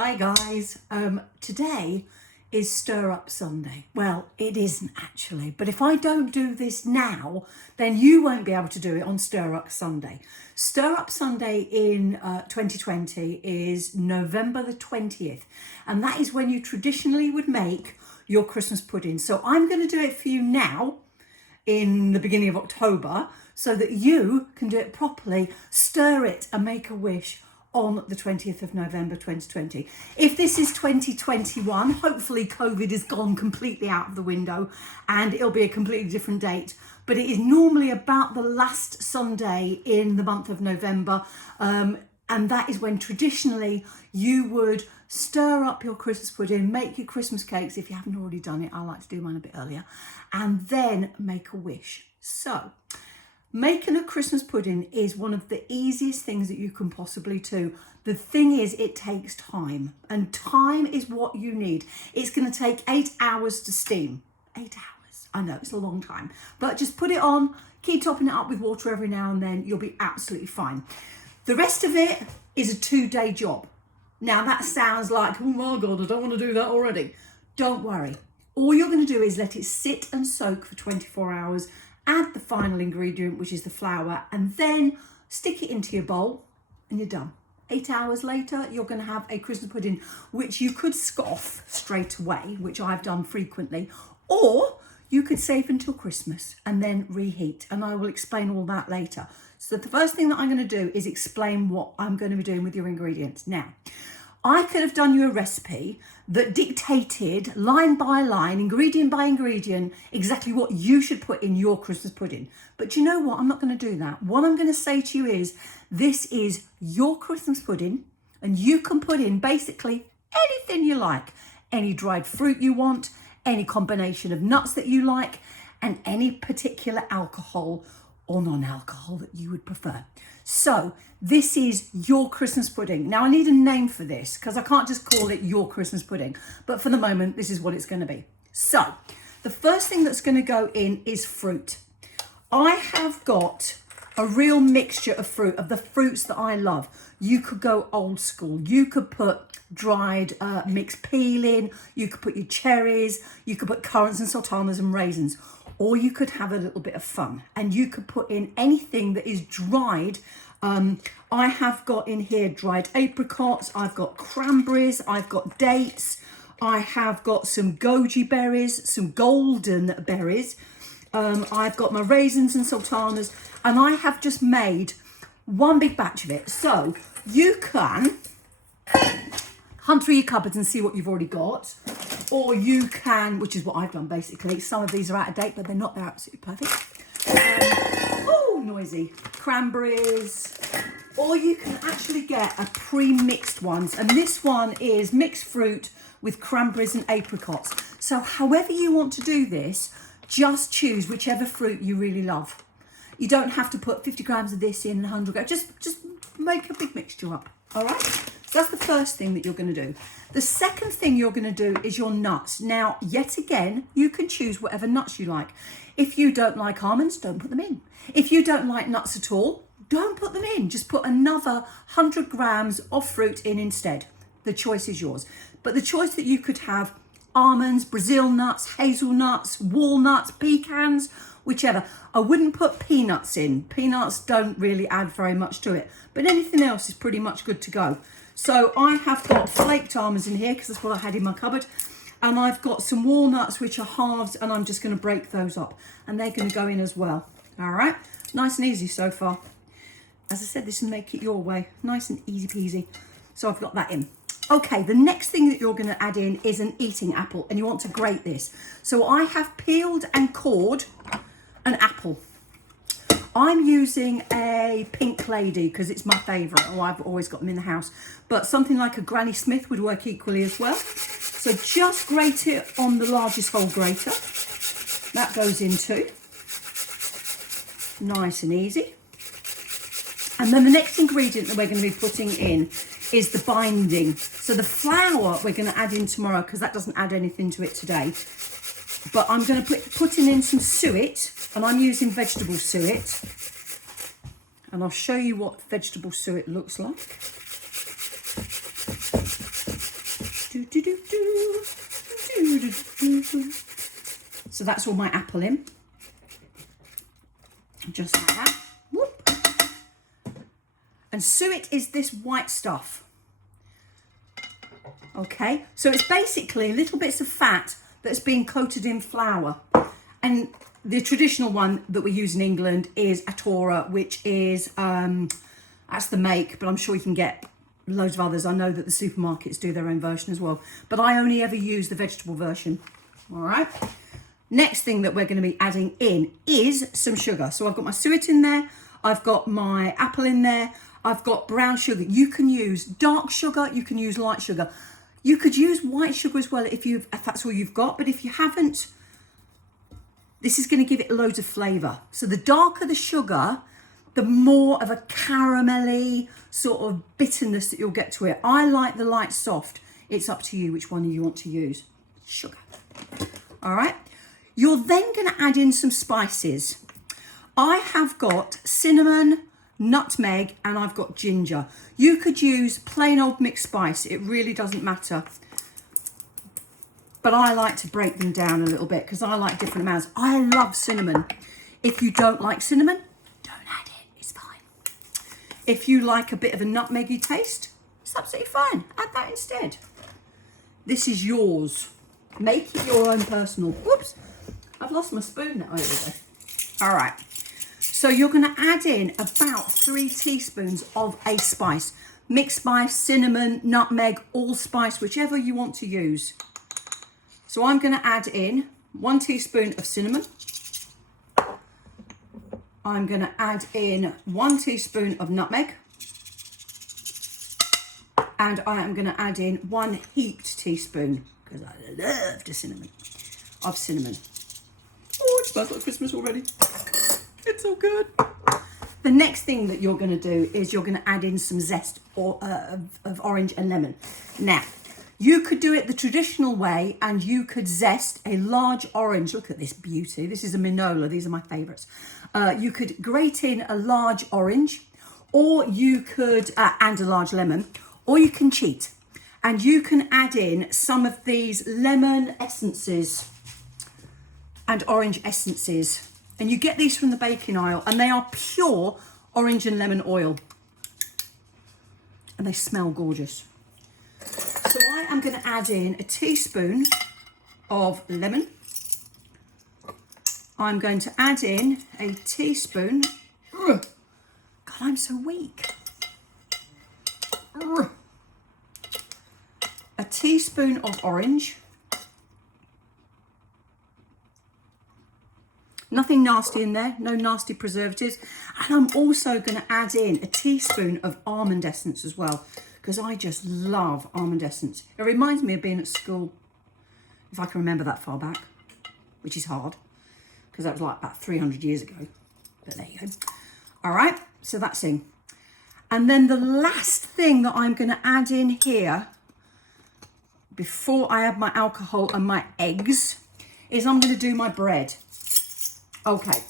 Hi guys, today is Stir Up Sunday. Well, it isn't actually, but if I don't do this now, then you won't be able to do it on Stir Up Sunday. Stir Up Sunday in 2020 is November the 20th, and that is when you traditionally would make your Christmas pudding. So I'm going to do it for you now in the beginning of October so that you can do it properly, stir it and make a wish on the 20th of November 2020. If this is 2021, hopefully COVID has gone completely out of the window and it'll be a completely different date. But it is normally about the last Sunday in the month of November. And that is when traditionally you would stir up your Christmas pudding, make your Christmas cakes. If you haven't already done it, I like to do mine a bit earlier, and then make a wish. So making a Christmas pudding is one of the easiest things that you can possibly do. The thing is, it takes time, and time is what you need. It's going to take 8 hours to steam. 8 hours. I know it's a long time, but just put it on, keep topping it up with water every now and then. You'll be absolutely fine. The rest of it is a 2-day job. Now that sounds like, oh my God, I don't want to do that already. Don't worry. All you're going to do is let it sit and soak for 24 hours. Add the final ingredient, which is the flour, and then stick it into your bowl and you're done. 8 hours later, you're going to have a Christmas pudding, which you could scoff straight away, which I've done frequently, or you could save until Christmas and then reheat. And I will explain all that later. So the first thing that I'm going to do is explain what I'm going to be doing with your ingredients. Now, I could have done you a recipe that dictated line by line, ingredient by ingredient, exactly what you should put in your Christmas pudding. But you know what? I'm not going to do that. What I'm going to say to you is, this is your Christmas pudding, and you can put in basically anything you like. Any dried fruit you want, any combination of nuts that you like, and any particular alcohol or non-alcohol that you would prefer. So this is your Christmas pudding. Now I need a name for this because I can't just call it your Christmas pudding, but for the moment, this is what it's going to be. So the first thing that's going to go in is fruit. I have got a real mixture of fruit, of the fruits that I love. You could go old school. You could put dried mixed peel in. You could put your cherries. You could put currants and sultanas and raisins. Or you could have a little bit of fun and you could put in anything that is dried. I have got in here dried apricots, I've got cranberries, I've got dates, I have got some goji berries, some golden berries, I've got my raisins and sultanas, and I have just made one big batch of it. So you can hunt through your cupboards and see what you've already got. Or you can, which is what I've done basically. Some of these are out of date, but they're not. They're absolutely perfect. Oh, noisy. Cranberries. Or you can actually get a pre-mixed ones. And this one is mixed fruit with cranberries and apricots. So however you want to do this, just choose whichever fruit you really love. You don't have to put 50 grams of this in, 100 grams. Just make a big mixture up. All right? So that's the first thing that you're going to do. The second thing you're going to do is your nuts. Now, yet again, you can choose whatever nuts you like. If you don't like almonds, don't put them in. If you don't like nuts at all, don't put them in. Just put another 100 grams of fruit in instead. The choice is yours. But the choice that you could have, almonds, Brazil nuts, hazelnuts, walnuts, pecans, whichever. I wouldn't put peanuts in. Peanuts don't really add very much to it. But anything else is pretty much good to go. So I have got flaked almonds in here because that's what I had in my cupboard. And I've got some walnuts, which are halves, and I'm just going to break those up. And they're going to go in as well. All right. Nice and easy so far. As I said, this will make it your way. Nice and easy peasy. So I've got that in. Okay, the next thing that you're going to add in is an eating apple, and you want to grate this. So I have peeled and cored an apple. I'm using a Bakinglady because it's my favourite. Oh, I've always got them in the house. But something like a Granny Smith would work equally as well. So just grate it on the largest hole grater. That goes in too. Nice and easy. And then the next ingredient that we're going to be putting in is the binding. So the flour we're going to add in tomorrow because that doesn't add anything to it today. But I'm going to put in some suet, and I'm using vegetable suet. And I'll show you what vegetable suet looks like. So that's all my apple in. Just like that. Whoop. And suet is this white stuff. Okay, so it's basically little bits of fat that's been coated in flour. And the traditional one that we use in England is Atora, which is, that's the make, but I'm sure you can get loads of others. I know that the supermarkets do their own version as well, but I only ever use the vegetable version. All right. Next thing that we're going to be adding in is some sugar. So I've got my suet in there. I've got my apple in there. I've got brown sugar. You can use dark sugar. You can use light sugar. You could use white sugar as well if that's all you've got. But if you haven't, this is going to give it loads of flavour. So the darker the sugar, the more of a caramelly sort of bitterness that you'll get to it. I like the light soft. It's up to you which one you want to use. Sugar. All right. You're then going to add in some spices. I have got cinnamon, nutmeg, and I've got ginger. You could use plain old mixed spice. It really doesn't matter. But I like to break them down a little bit because I like different amounts. I love cinnamon. If you don't like cinnamon, don't add it. It's fine. If you like a bit of a nutmeggy taste, it's absolutely fine. Add that instead. This is yours. Make it your own personal. Whoops. I've lost my spoon now over there. All right. So you're going to add in about 3 teaspoons of a spice. Mixed spice, cinnamon, nutmeg, allspice, whichever you want to use. So I'm going to add in 1 teaspoon of cinnamon. I'm going to add in 1 teaspoon of nutmeg. And I am going to add in 1 heaped teaspoon, because I love the cinnamon, of cinnamon. Oh, it smells like Christmas already. It's so good. The next thing that you're going to do is you're going to add in some zest of orange and lemon. Now, you could do it the traditional way and you could zest a large orange. Look at this beauty. This is a Minola. These are my favourites. You could grate in a large orange, or you could, and a large lemon, or you can cheat. And you can add in some of these lemon essences and orange essences. And you get these from the baking aisle, and they are pure orange and lemon oil. And they smell gorgeous. So I am going to add in a teaspoon of lemon. I'm going to add in a teaspoon. God, I'm so weak. A teaspoon of orange. Nothing nasty in there, no nasty preservatives. And I'm also going to add in a teaspoon of almond essence as well, because I just love almond essence. It reminds me of being at school, if I can remember that far back, which is hard, because that was like about 300 years ago. But there you go. All right, so that's in. And then the last thing that I'm going to add in here, before I add my alcohol and my eggs, is I'm going to do my bread. Okay,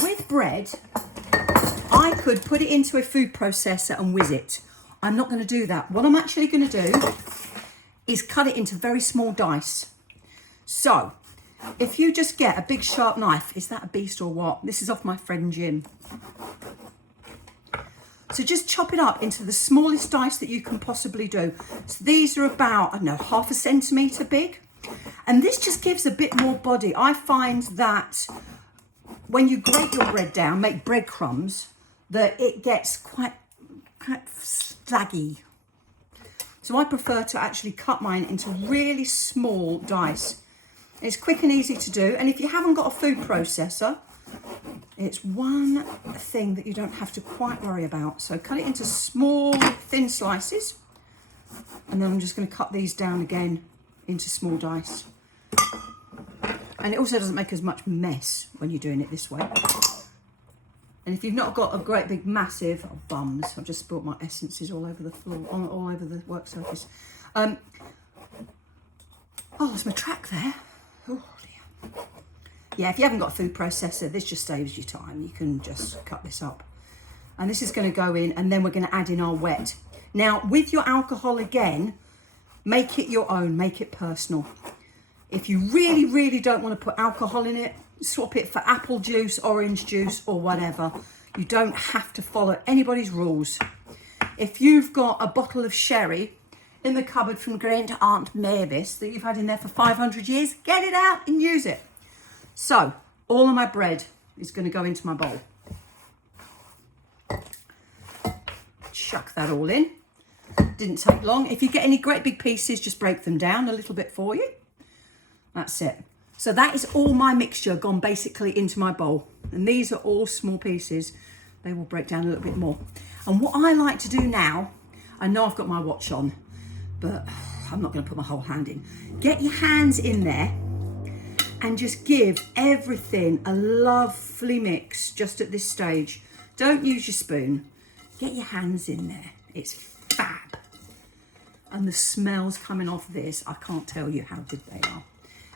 with bread, I could put it into a food processor and whiz it. I'm not going to do that. What I'm actually going to do is cut it into very small dice. So, if you just get a big sharp knife, is that a beast or what? This is off my friend Jim. So just chop it up into the smallest dice that you can possibly do. So these are about, I don't know, 1/2 centimetre big. And this just gives a bit more body. I find that when you grate your bread down, make breadcrumbs, that it gets quite slaggy. So I prefer to actually cut mine into really small dice. It's quick and easy to do. And if you haven't got a food processor, it's one thing that you don't have to quite worry about. So cut it into small, thin slices. And then I'm just going to cut these down again into small dice. And it also doesn't make as much mess when you're doing it this way. And if you've not got a great big massive, oh bums, I've just spilt my essences all over the floor, all over the work surface. Oh, there's my track there. Oh dear. Yeah, if you haven't got a food processor, this just saves you time. You can just cut this up. And this is going to go in, and then we're going to add in our wet. Now, with your alcohol again, Make it your own, make it personal. If you really, really don't want to put alcohol in it, swap it for apple juice, orange juice, or whatever. You don't have to follow anybody's rules. If you've got a bottle of sherry in the cupboard from Grand Aunt Mavis that you've had in there for 500 years, get it out and use it. So, all of my bread is going to go into my bowl. Chuck that all in. Didn't take long. If you get any great big pieces, just break them down a little bit for you. That's it. So that is all my mixture gone basically into my bowl. And these are all small pieces. They will break down a little bit more. And what I like to do now, I know I've got my watch on, but I'm not going to put my whole hand in. Get your hands in there and just give everything a lovely mix just at this stage. Don't use your spoon. Get your hands in there. It's fab. And the smells coming off this, I can't tell you how good they are.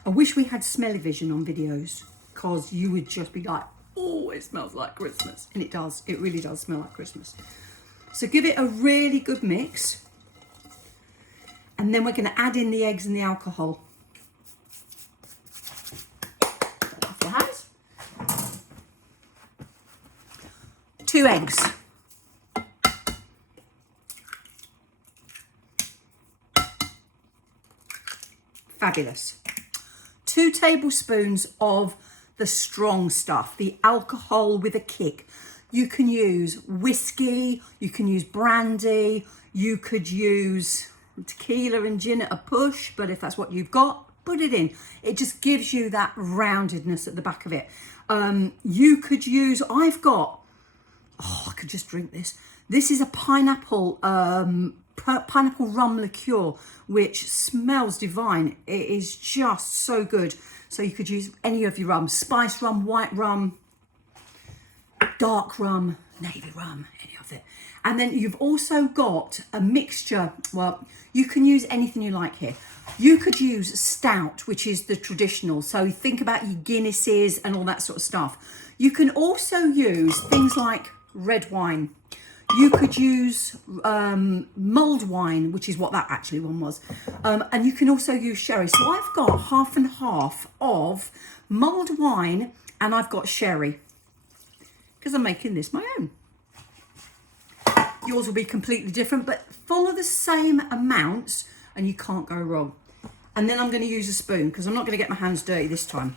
I wish we had smell-o-vision on videos, because you would just be like, oh, it smells like Christmas. And it does. It really does smell like Christmas. So give it a really good mix. And then we're going to add in the eggs and the alcohol. Off your hands. 2 eggs. Fabulous. 2 tablespoons of the strong stuff, the alcohol with a kick. You can use whiskey, you can use brandy, you could use tequila and gin at a push, but if that's what you've got, put it in. It just gives you that roundedness at the back of it. You could use, I could just drink this. This is a pineapple rum liqueur, which smells divine. It is just so good. So you could use any of your rum, spice rum, white rum, dark rum, navy rum, any of it. And then you've also got a mixture. Well, you can use anything you like here. You could use stout, which is the traditional. So think about your Guinnesses and all that sort of stuff. You can also use things like red wine. You could use mulled wine, which is what that actually one was. And you can also use sherry. So I've got half and half of mulled wine and I've got sherry, because I'm making this my own. Yours will be completely different, but follow the same amounts and you can't go wrong. And then I'm going to use a spoon because I'm not going to get my hands dirty this time.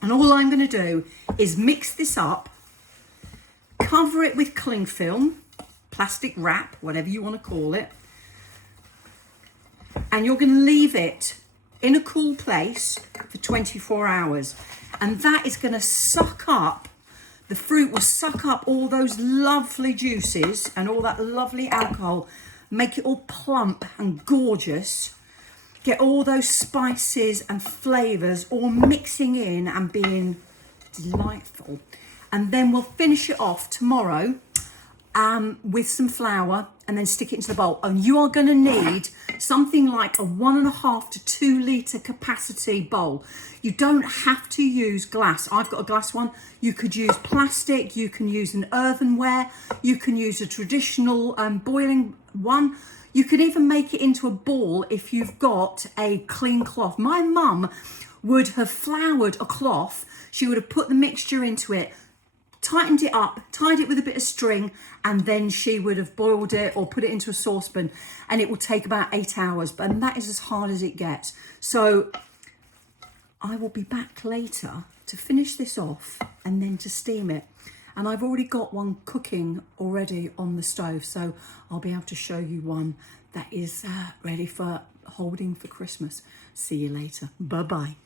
And all I'm going to do is mix this up. Cover it with cling film, plastic wrap, whatever you want to call it. And you're going to leave it in a cool place for 24 hours. And that is going to suck up, the fruit will suck up all those lovely juices and all that lovely alcohol, make it all plump and gorgeous. Get all those spices and flavours all mixing in and being delightful. And then we'll finish it off tomorrow with some flour and then stick it into the bowl. And you are going to need something like a 1.5 to 2 litre capacity bowl. You don't have to use glass. I've got a glass one. You could use plastic. You can use an earthenware. You can use a traditional boiling one. You can even make it into a ball if you've got a clean cloth. My mum would have floured a cloth. She would have put the mixture into it, tightened it up, tied it with a bit of string, and then she would have boiled it or put it into a saucepan, and it will take about 8 hours, and that is as hard as it gets. So I will be back later to finish this off and then to steam it. And I've already got one cooking already on the stove, so I'll be able to show you one that is ready for holding for Christmas. See you later. Bye-bye.